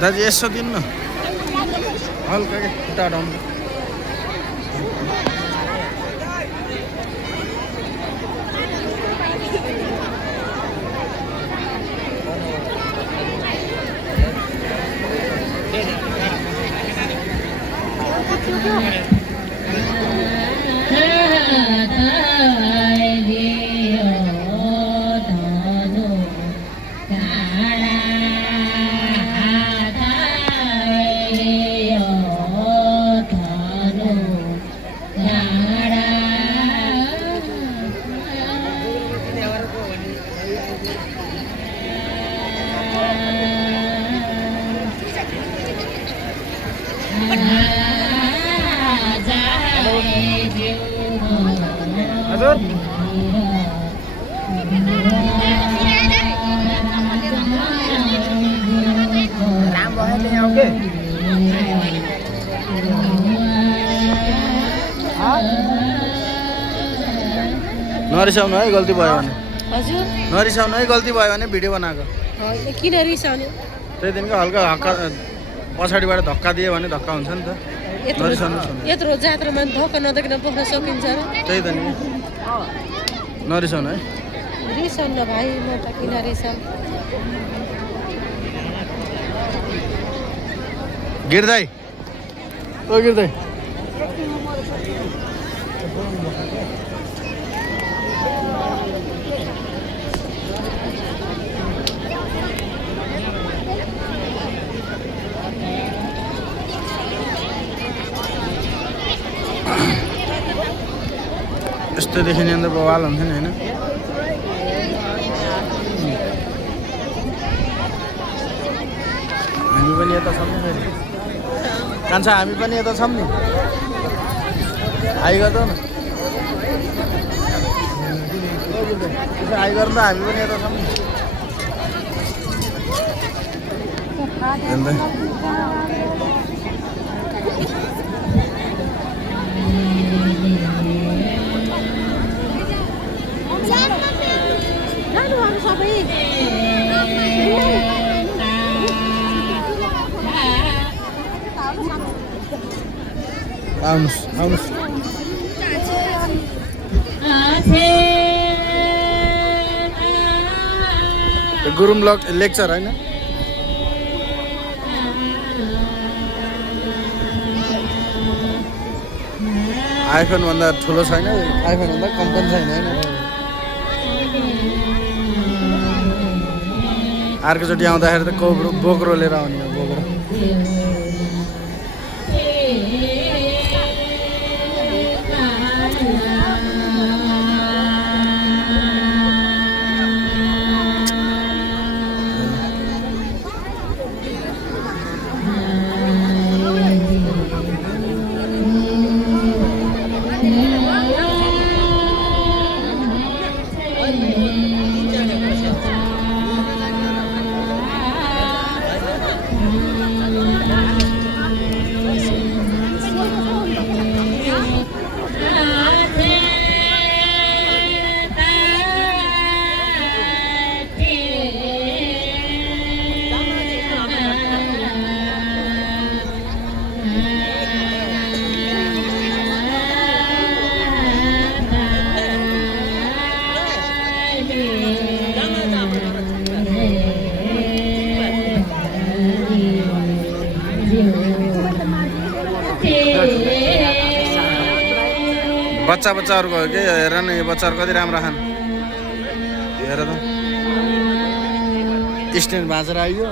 दाजु यसो दिनु न हल्का के खुट्टा हटाउनु हजुर नरिसाउनु है गल्ती भयो भने हजुर नरिसाउनु है गल्ती भयो भने भिडियो बनाएको किन रिसाउने त्यही दिनको हल्का हक्का पछाडिबाट धक्का दियो भने धक्का हुन्छ नि त यत्रो जात्रामा धक्का नदेख्न बस्न सकिन्छ र त्यही त नि नरिसाउनु है रिसाउन भाइ म त किन रिसाउ गिर्दै ओ गिर्दै यस्तो देखिने अन्त बवाल हुन्थ्यो नि होइन हामी पनि यता छौँ नि फेरि कान्छा हामी पनि यता छौँ नि हाई गर्छौ न हाई गर्नु त हामी पनि यता छौँ नि आउनुहोस् आउनुहोस् गुरुङ लेक्चर होइन आइफोन भन्दा ठुलो छैन आइफोन भन्दा कम पनि छैन होइन अर्कोचोटि आउँदाखेरि त बोक्रो लिएर आउने हो बोक्रो बच्चाहरूको हो कि हेर न यो बच्चाहरू कति राम्रो खान हेर त स्ट्यान्ड भाँचेर आइयो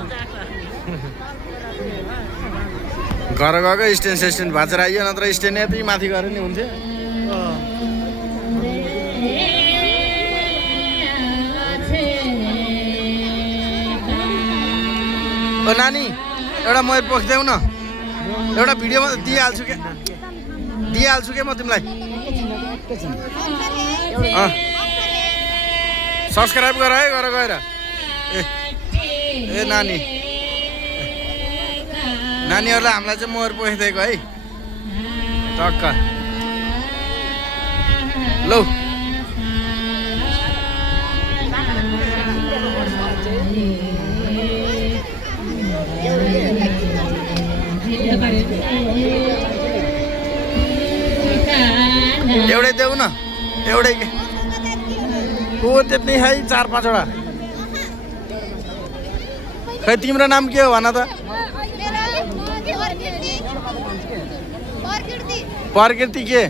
घर गएको स्ट्यान्ड भाँचेर आइयो नत्र स्ट्यान्ड यति माथि गरे नि हुन्थ्यो ओ नानी एउटा मयर पोखिदेऊ न एउटा भिडियोमा दिइहाल्छु के म तिमीलाई सब्सक्राइब गर है गएर ए नानीहरूलाई हामीलाई चाहिँ मयर पोखिदिएको है टक्क लौ एउटै देऊ न एउटै के को त्यति है 4-5 वटा खै तिम्रो नाम के हो भन त प्रकृति के